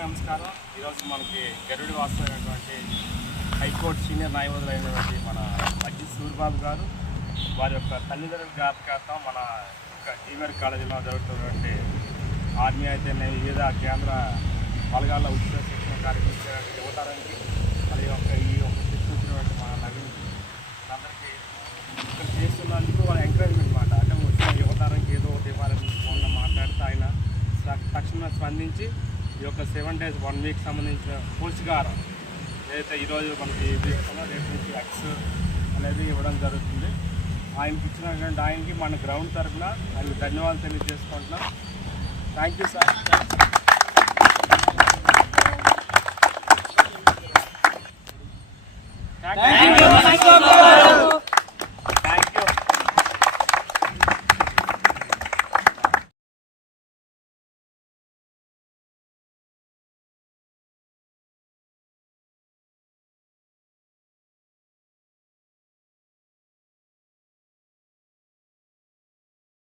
నమస్కారం. ఈరోజు మనకి గరుడి వాస్తవమైనటువంటి హైకోర్టు సీనియర్ న్యాయవాదులు అయినటువంటి మన మజ్జి సూర్బాబు గారు వారి యొక్క తల్లిదండ్రుల జ్ఞాపకార్థం మన యొక్క కాలేజీలో జరుగుతున్నటువంటి ఆర్మీ అయితే వివిధ కేంద్ర బలగాల ఉచిత శిక్షణ కార్యక్రమం ఇచ్చేటువంటి యువతరానికి మరి యొక్క ఈ యొక్క శిక్షించినటువంటి మన నవీన్ అందరికీ ఇక్కడ చేస్తున్నందుకు వాళ్ళ ఎంకరేజ్మెంట్ మాట. అంటే వచ్చిన యువతరానికి ఏదో ఒకటి ఇవ్వాలని ఫోన్లో మాట్లాడితే ఆయన తక్షణ తక్షణమే స్పందించి ఈ యొక్క సెవెన్ డేస్ వన్ వీక్ సంబంధించిన పోషకాహారం ఏదైతే ఈరోజు మనకి ఇది రేపు నుంచి ఎక్స్ అనేది ఇవ్వడం జరుగుతుంది. ఆయనకి ఇచ్చినటువంటి ఆయనకి మన గ్రౌండ్ తరఫున ఆయనకి ధన్యవాదాలు తెలియజేసుకుంటున్నాం. Thank you sir thank you